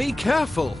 Be careful!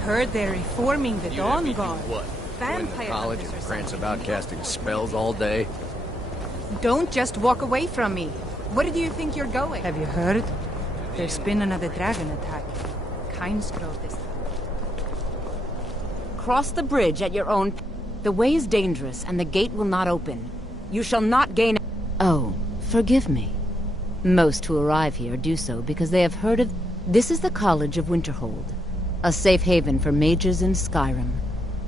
Heard they're reforming the You have me Dawn do Guard. what? Join the Vampire college hunters and or prance something. about casting spells all day? Don't just walk away from me. Where do you think you're going? Have you heard? There's been another dragon attack. Kynesgrove this time. Cross the bridge at your own... The way is dangerous, and the gate will not open. You shall not gain... Oh, forgive me. Most who arrive here do so because they have heard of... This is the College of Winterhold. A safe haven for mages in Skyrim.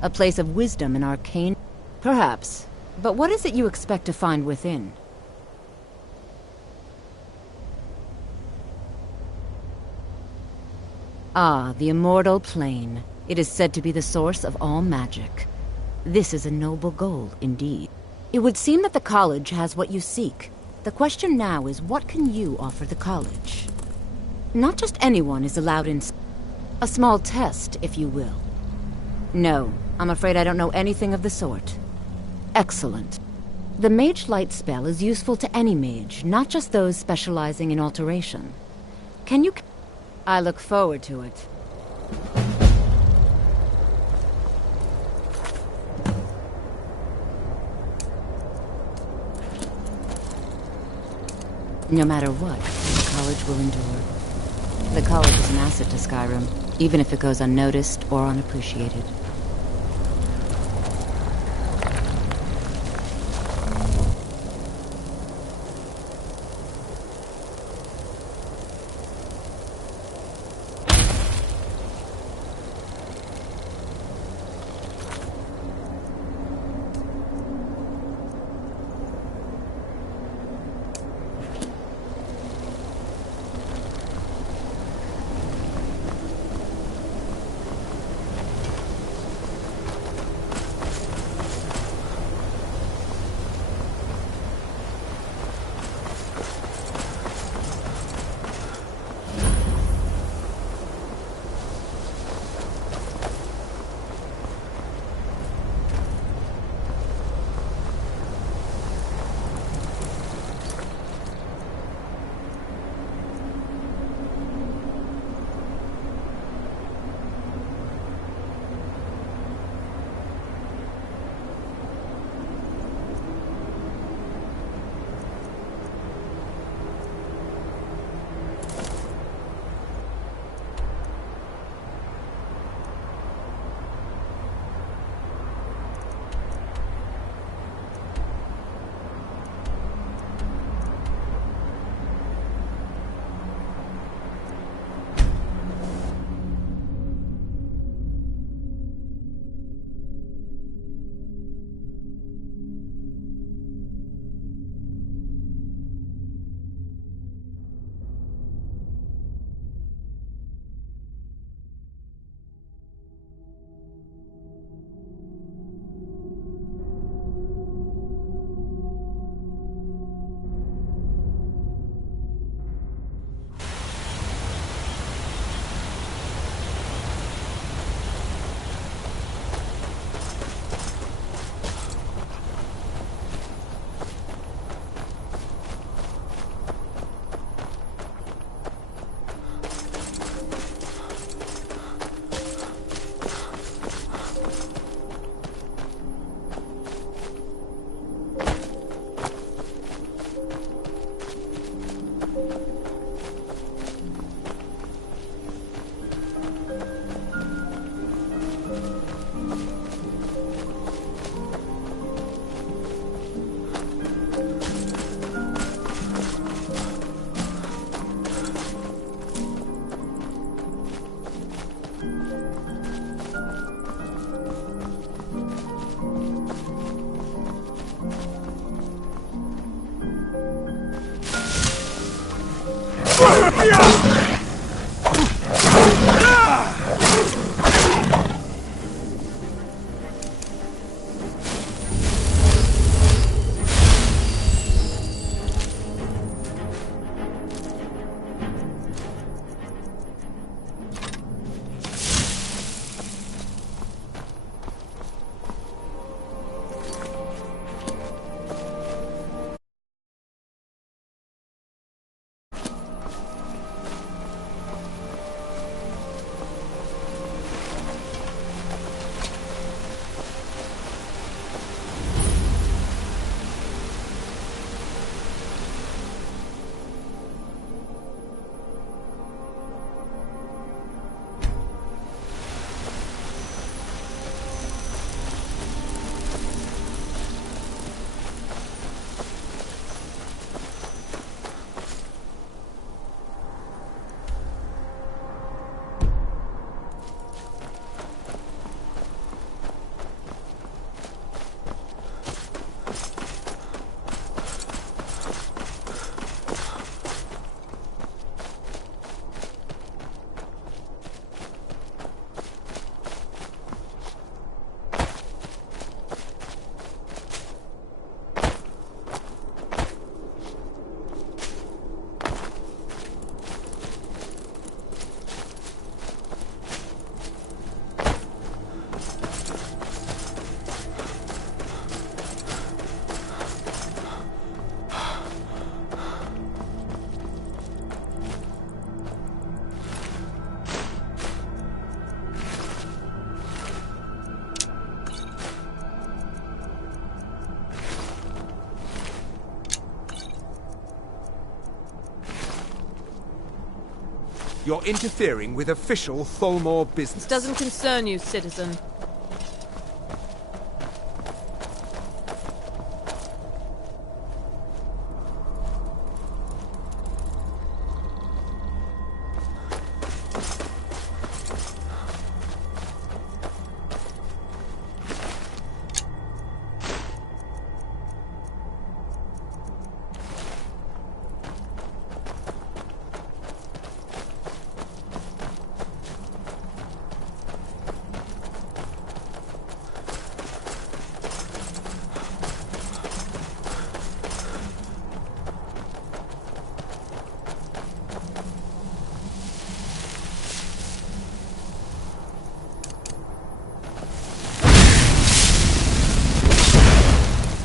A place of wisdom and arcane... Perhaps. But what is it you expect to find within? Ah, the Immortal Plane. It is said to be the source of all magic. This is a noble goal, indeed. It would seem that the college has what you seek. The question now is, what can you offer the college? Not just anyone is allowed in... A small test, if you will. No, I'm afraid I don't know anything of the sort. Excellent. The Mage Light spell is useful to any mage, not just those specializing in alteration. Can you... I look forward to it. No matter what, the college will endure. The college is an asset to Skyrim, even if it goes unnoticed or unappreciated. You're interfering with official Tholmor business. This doesn't concern you, citizen.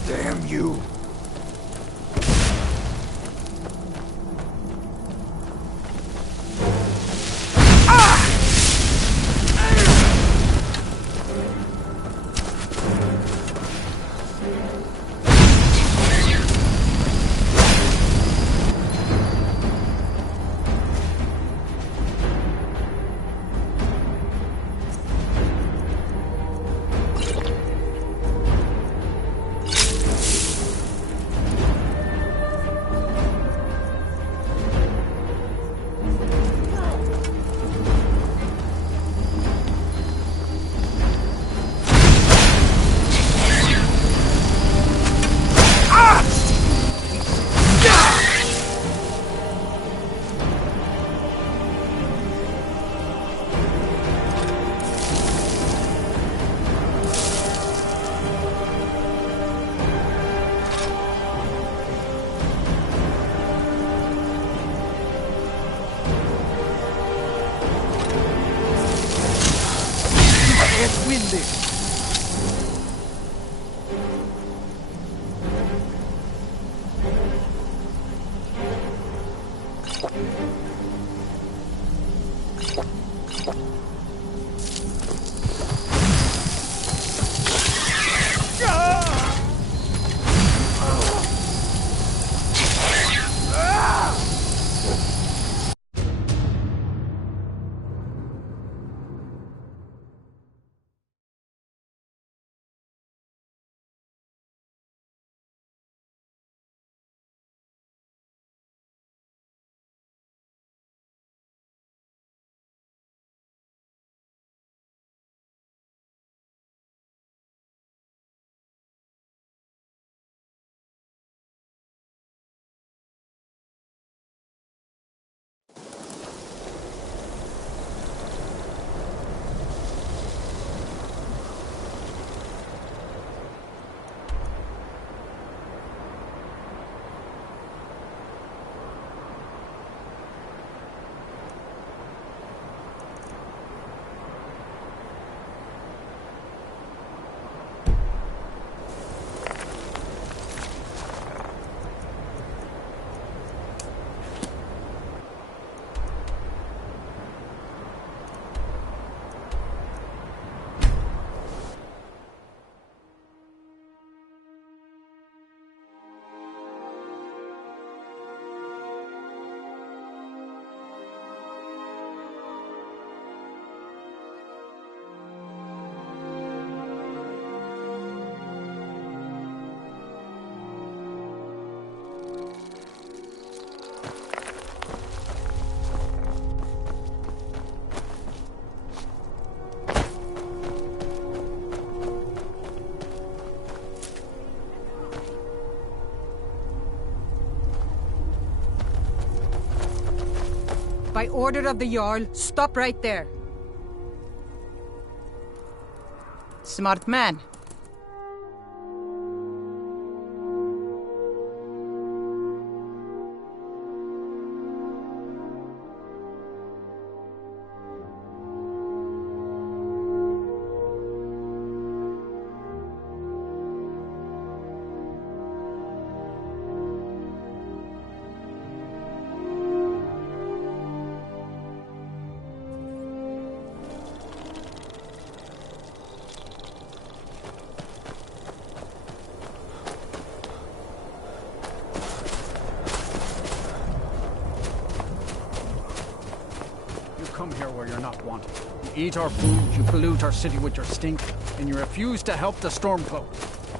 Damn you! Can't win this! By order of the Jarl, stop right there. Smart man. You eat our food, you pollute our city with your stink, and you refuse to help the Stormcloak.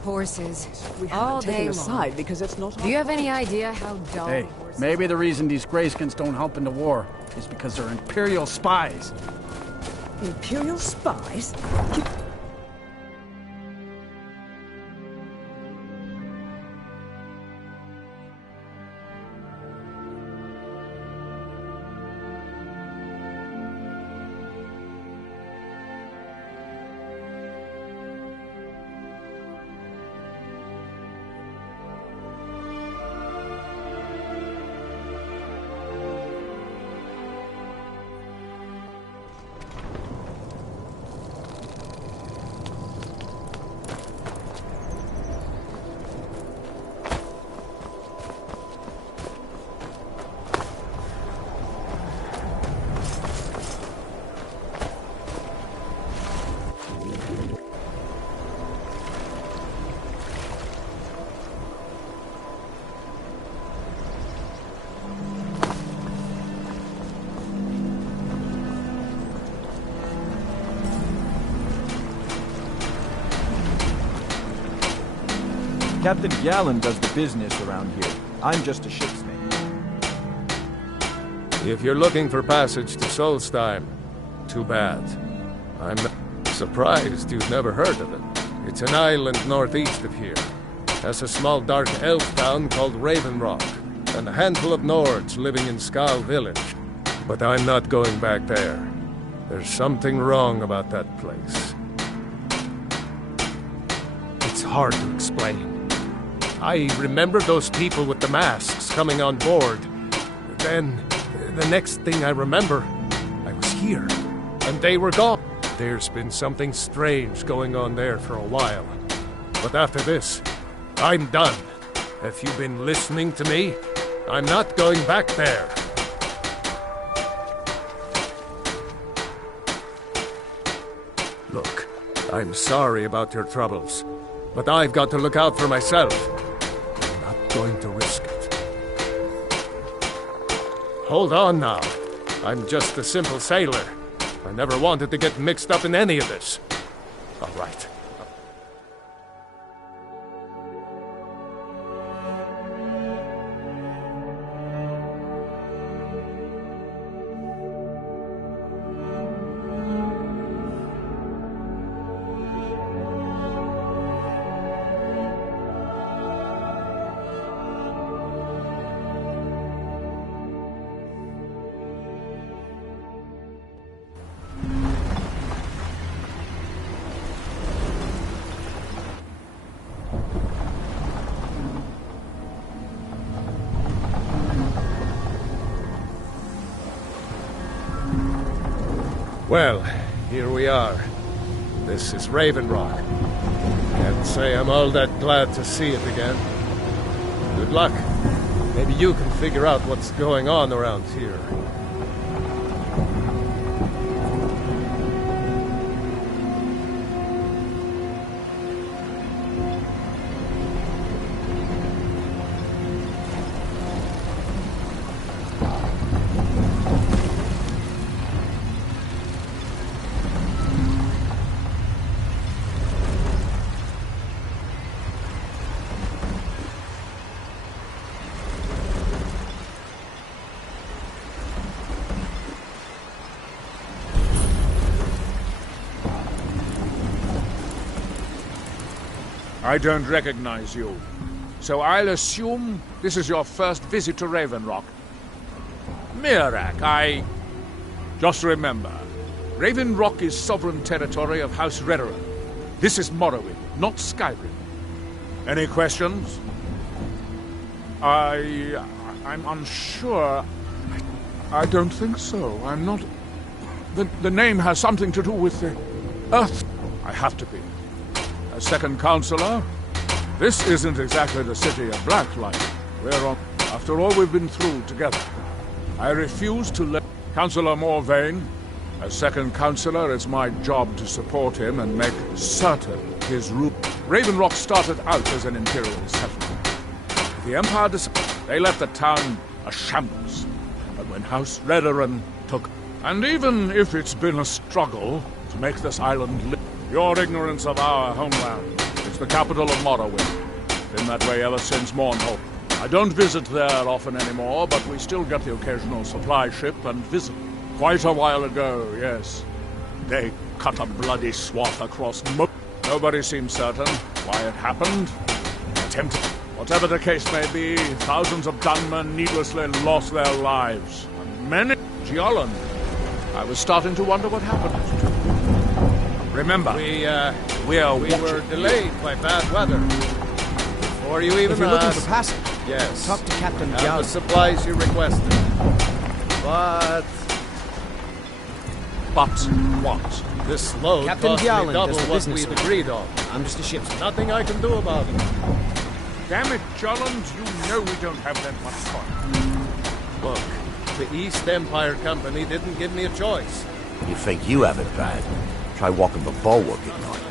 Horses. We All haven't taken day a long. side because it's not. Do you have any idea how dull Hey, horses maybe the reason these Greyskins don't help in the war is because they're Imperial spies. Imperial spies? Captain Gallen does the business around here. I'm just a ship's mate. If you're looking for passage to Solstheim, too bad. I'm surprised you've never heard of it. It's an island northeast of here. Has a small dark elf town called Raven Rock, and a handful of Nords living in Skal Village. But I'm not going back there. There's something wrong about that place. It's hard to explain. I remember those people with the masks coming on board. Then, the next thing I remember, I was here, and they were gone. There's been something strange going on there for a while. But after this, I'm done. Have you been listening to me? I'm not going back there. Look, I'm sorry about your troubles, but I've got to look out for myself. I'm not going to risk it. Hold on now. I'm just a simple sailor. I never wanted to get mixed up in any of this. All right. Well, here we are. This is Raven Rock. Can't say I'm all that glad to see it again. Good luck. Maybe you can figure out what's going on around here. I don't recognize you. So I'll assume this is your first visit to Raven Rock. Mirak, Just remember, Raven Rock is sovereign territory of House Redoran. This is Morrowind, not Skyrim. Any questions? I'm unsure. I don't think so. I'm not... The name has something to do with the Earth. I have to be. A second counselor? This isn't exactly the city of Blacklight. We're on... After all we've been through together, I refuse to let Councillor Morvain. As second counselor, it's my job to support him and make certain his rule. Raven Rock started out as an Imperial settlement. The Empire they left the town a shambles. But when House Redoran took... And even if it's been a struggle to make this island live, your ignorance of our homeland is the capital of Morrowind. Been that way ever since Mournhold. I don't visit there often anymore, but we still get the occasional supply ship and visit. Quite a while ago, yes. They cut a bloody swath across Nobody seems certain why it happened. Attempted. Whatever the case may be, thousands of gunmen needlessly lost their lives. And many... Giolan. I was starting to wonder what happened to. Remember, we were delayed by bad weather. Before you even If you're looking asked... for passage, Yes. talk to Captain Have Dion. the supplies you requested. But what? This load Captain cost me Dion double does the what business we've around. agreed on. I'm just a ship's. Nothing I can do about it. Damn it, Jolland, you know we don't have that much time. Look, the East Empire Company didn't give me a choice. You think you have it bad? Try walking the bulwark at night.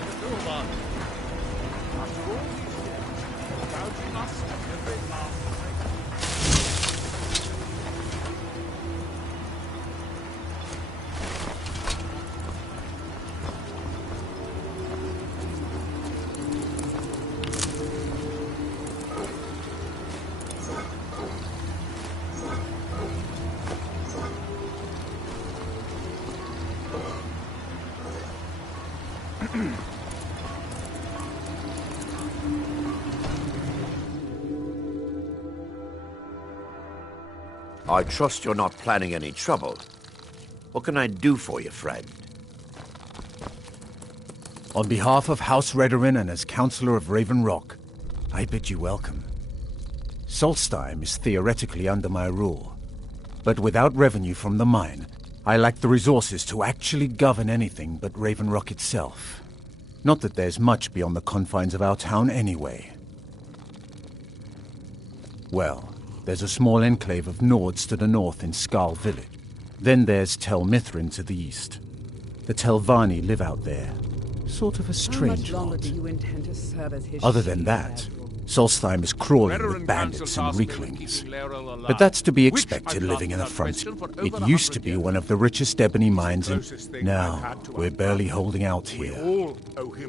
I trust you're not planning any trouble. What can I do for you, friend? On behalf of House Redorin and as Councillor of Raven Rock, I bid you welcome. Solstheim is theoretically under my rule, but without revenue from the mine, I lack the resources to actually govern anything but Raven Rock itself. Not that there's much beyond the confines of our town anyway. Well, there's a small enclave of Nords to the north in Skarl Village. Then there's Tel Mithrin to the east. The Telvanni live out there. Sort of a strange lot. Other than that, Solstheim is crawling with bandits and Reeklings. But that's to be expected living in the frontier. It used to be one of the richest ebony mines in... Now, we're barely holding out here.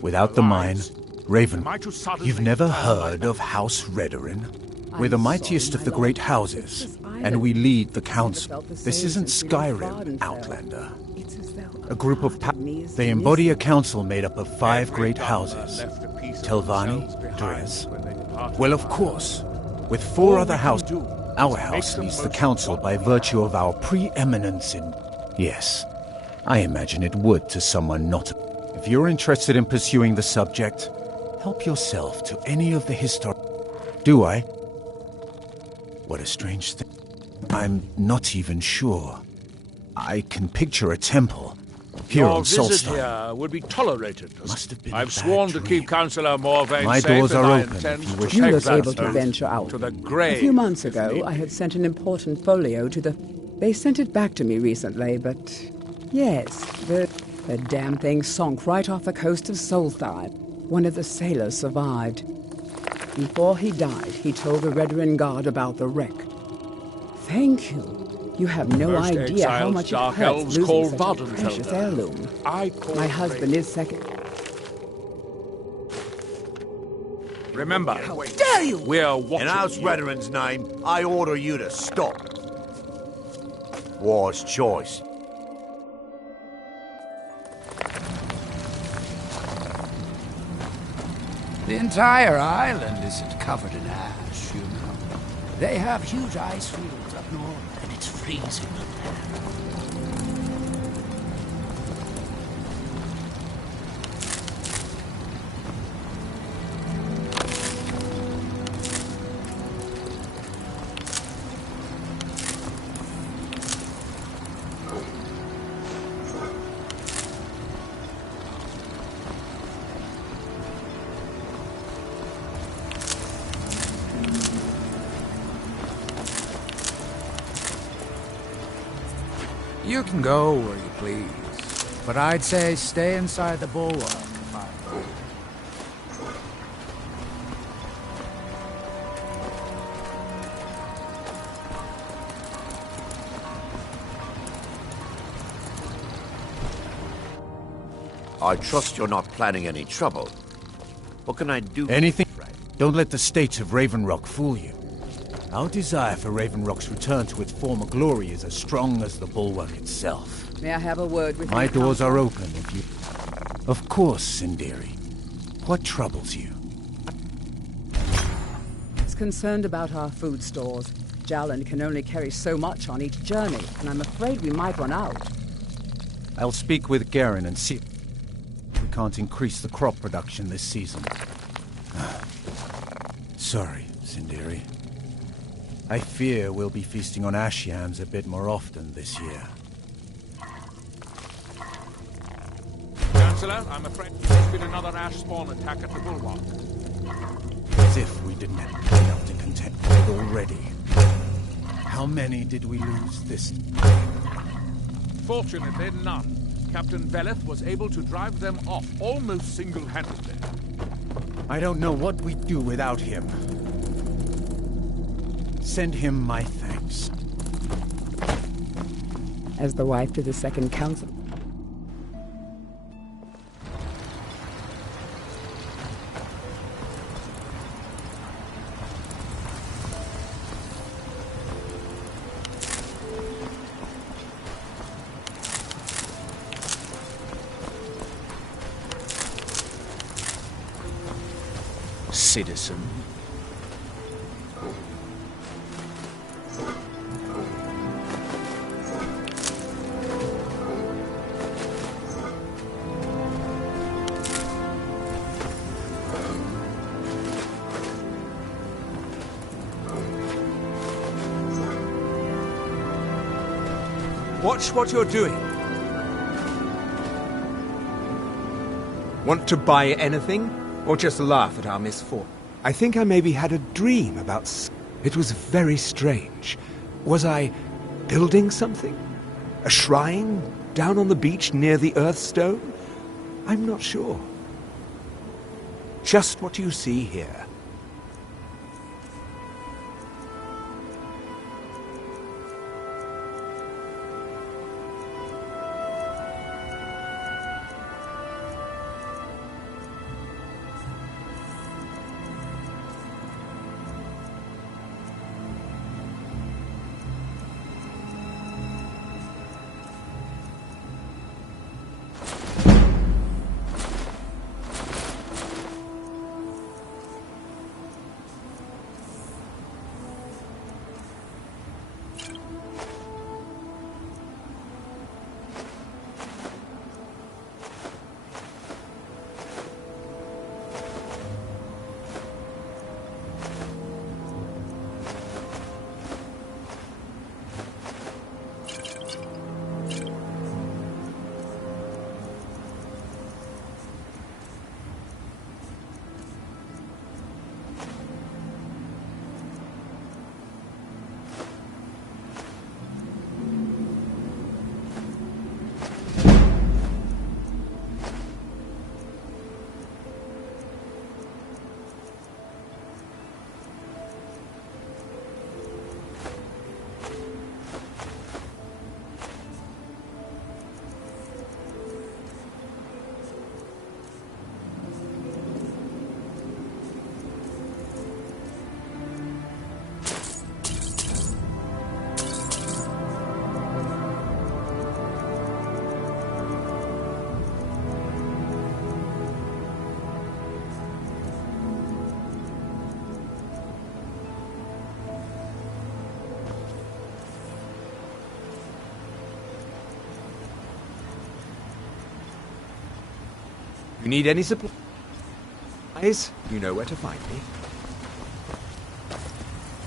Without the mine, Raven... You've never heard of House Redorin? We're the mightiest of the great houses, and we lead the council. This isn't Skyrim, Outlander. A group of They embody a council made up of 5 great houses. Telvanni, Dres. Well, of course, with 4 other houses, our house leads the council by virtue of our preeminence in... Yes, I imagine it would to someone not... If you're interested in pursuing the subject, help yourself to any of the Do I? What a strange thing. I'm not even sure. I can picture a temple here Your on visit Solstheim. here would be tolerated. Must have been I've sworn to keep Councillor Morvain My safe, doors and are I open intend if you to wish take You look that able to oath venture out. to the A grave. few months ago, I had sent an important folio to the... They sent it back to me recently, but... Yes, the damn thing sunk right off the coast of Solstheim. One of the sailors survived. Before he died, he told the Redorin Guard about the wreck. Thank you. You have no Most idea how exiles much it dark hurts elves losing call such a Vardenfelder. precious heirloom. I call My husband is second... Remember, dare you! we're watching In House you. Redorin's name, I order you to stop. War's choice. The entire island isn't covered in ash, you know. They have huge ice fields up north, and it's freezing up there. You can go where you please, but I'd say stay inside the bulwark if I were you. I trust you're not planning any trouble. What can I do? Anything? Don't let the state of Raven Rock fool you. Our desire for Raven Rock's return to its former glory is as strong as the bulwark itself. May I have a word with you? My doors are open if you... Of course, Sindiri. What troubles you? It's concerned about our food stores. Jalan can only carry so much on each journey, and I'm afraid we might run out. I'll speak with Garen and see... We can't increase the crop production this season. Sorry, Sindiri. I fear we'll be feasting on ash yams a bit more often this year. Chancellor, I'm afraid there's been another ash spawn attack at the bulwark. As if we didn't have enough to contend with already. How many did we lose this? Fortunately, none. Captain Veleth was able to drive them off almost single-handedly. I don't know what we'd do without him. Send him my thanks. As the wife to the second council. Citizen. Watch what you're doing. Want to buy anything? Or just laugh at our misfortune? I think I maybe had a dream about... It was very strange. Was I building something? A shrine down on the beach near the Earthstone? I'm not sure. Just what you see here. You need any supplies? You know where to find me.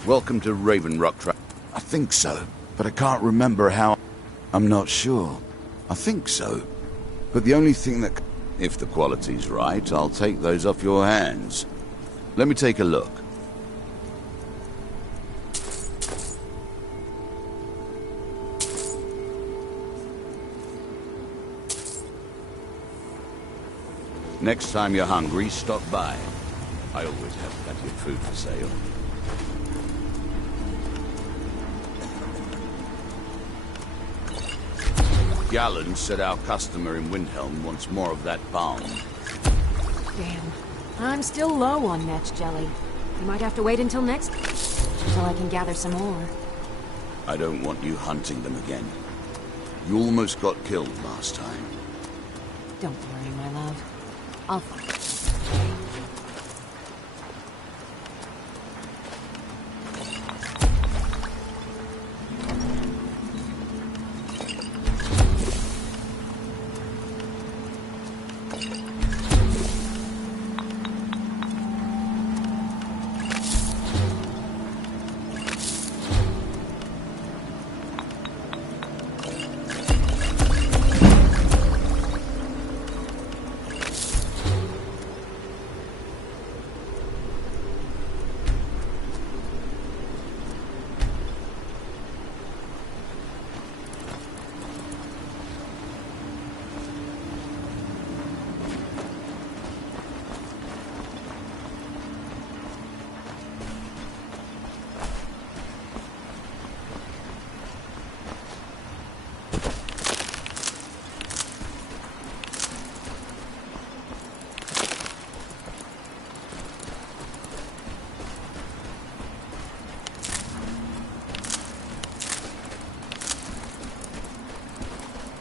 Welcome to Raven Rock. I think so, but I can't remember how. I'm not sure. I think so. But the only thing that... If the quality's right, I'll take those off your hands. Let me take a look. Next time you're hungry, stop by. I always have plenty of food for sale. Gallen said our customer in Windhelm wants more of that balm. Damn. I'm still low on Netch jelly. You might have to wait until until I can gather some more. I don't want you hunting them again. You almost got killed last time. Don't worry, my love. I'll find it.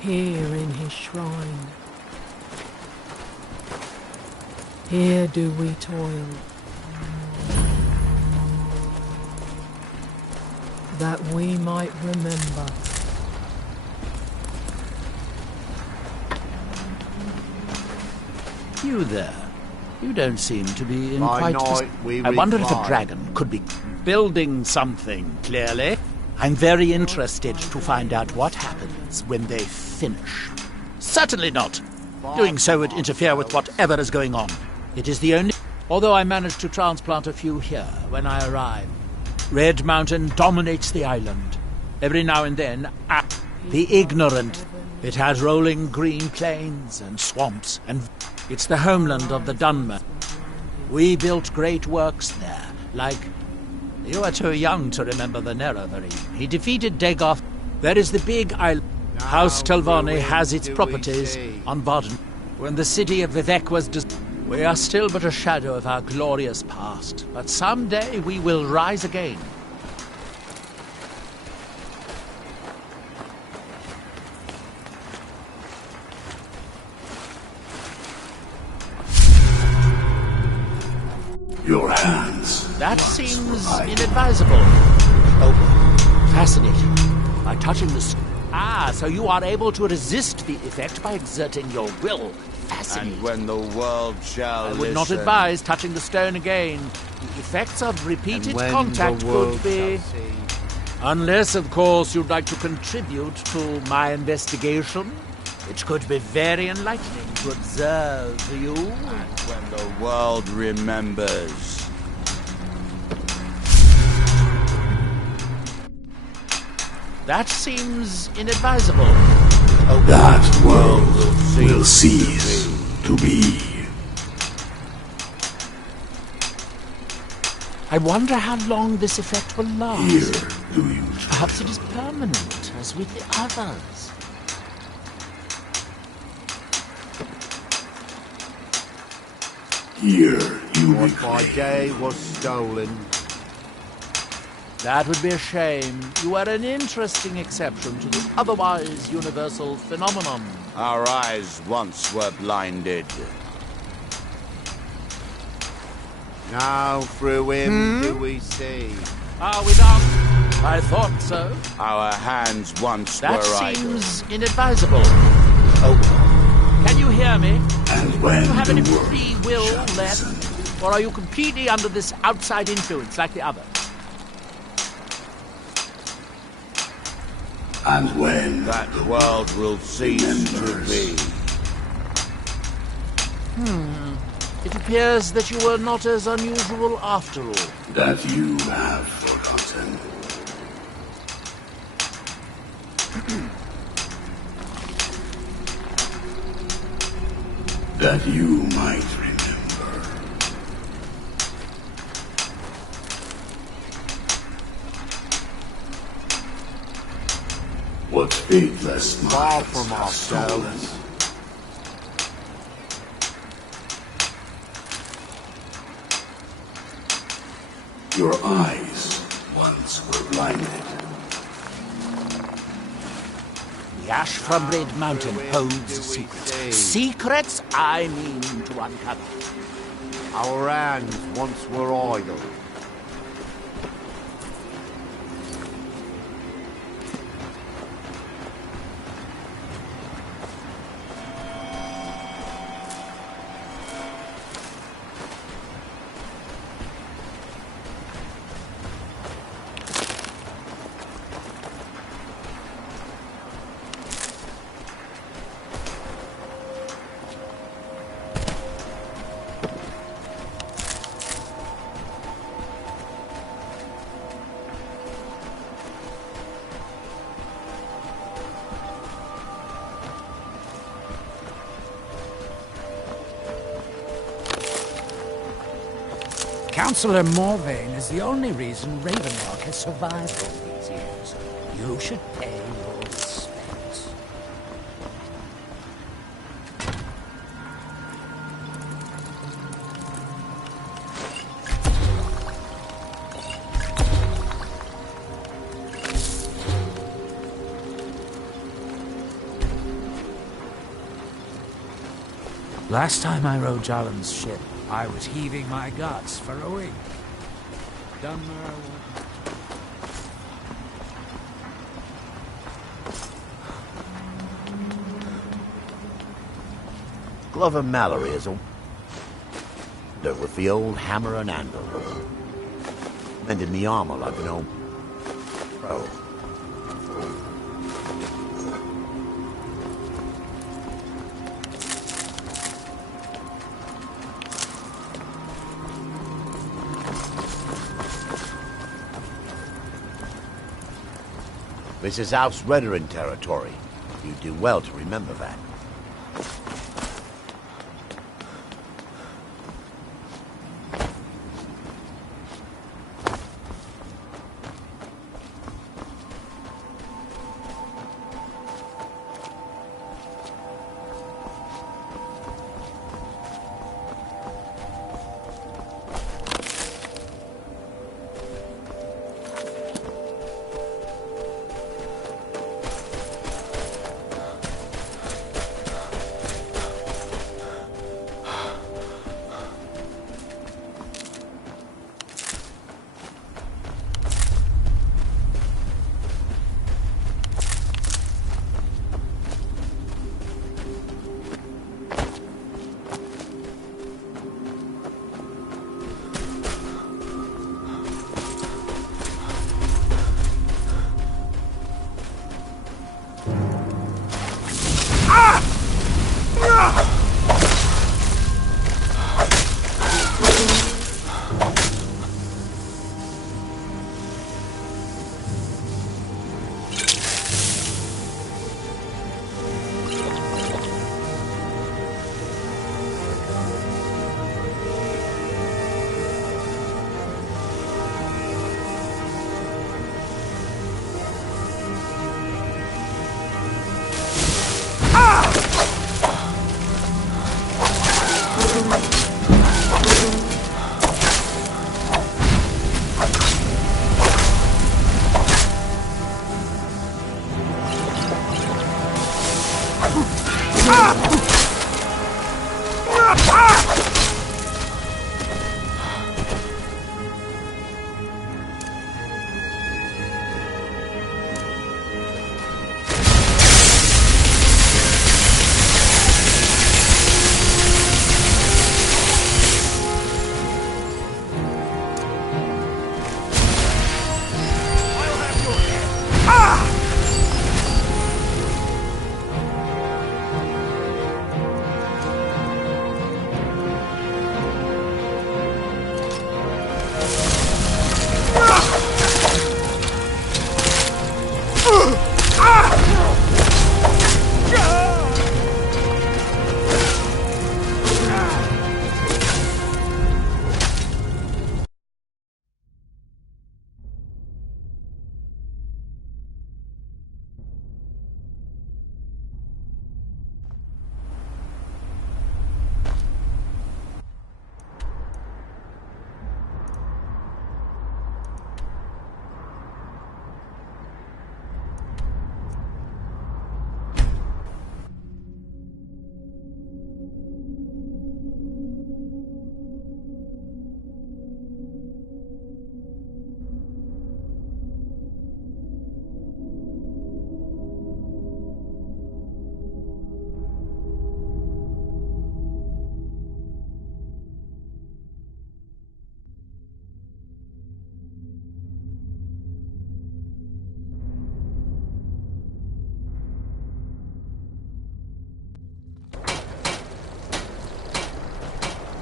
Here in his shrine, here do we toil, that we might remember. You there. You don't seem to be in By quite... night we I wonder if a recline. dragon could be building something, clearly. I'm very interested to find out what happens when they finish. Certainly not. Doing so would interfere with whatever is going on. It is the only... Although I managed to transplant a few here when I arrived. Red Mountain dominates the island. Every now and then, the ignorant. It has rolling green plains and swamps, and it's the homeland of the Dunmer. We built great works there, like... You are too young to remember the Nerevarine. He defeated Dagoth. There is the big island. House Telvanni has its properties on Varden. When the city of Vivec was we are still but a shadow of our glorious past, but someday we will rise again. Your hands. That seems inadvisable. Oh, fascinating. By touching the... so you are able to resist the effect by exerting your will. Fascinating. And when the world shall I would not advise touching the stone again. The effects of repeated contact could be... Unless, of course, you'd like to contribute to my investigation, which could be very enlightening to observe you. And when the world remembers. That seems inadvisable. That world will cease to be. I wonder how long this effect will last. Here do you Perhaps it is permanent, as with the others. Here you What by day was stolen. That would be a shame. You are an interesting exception to the otherwise universal phenomenon. Our eyes once were blinded. Now through him do we see. Are we done? I thought so. Our hands once That were idle. seems inadvisable. Oh, can you hear me? And Do when you have any the world free will shall left? listen. Or are you completely under this outside influence like the others? And when that world will cease to be. It appears that you were not as unusual after all. that you have forgotten. That you might remember. what faithless Far minds from have our stolen. Your eyes once were blinded. The ash from Red Mountain holds secrets. Secrets I mean to uncover. Our hands once were idle. Councillor Morvain is the only reason Ravenrock has survived all these years. You should pay your respects. Last time I rode Jalen's ship, I was heaving my guts for a week. Dumber. Glover Mallory is a with the old hammer and anvil. Mending the armor like an old pro. This is House Redderin territory. You do well to remember that.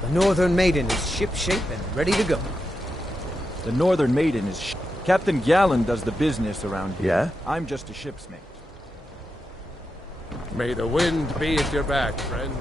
The Northern Maiden is shipshape and ready to go. The Northern Maiden is Captain Gallen does the business around here. Yeah? I'm just a ship's mate. May the wind be at your back, friend.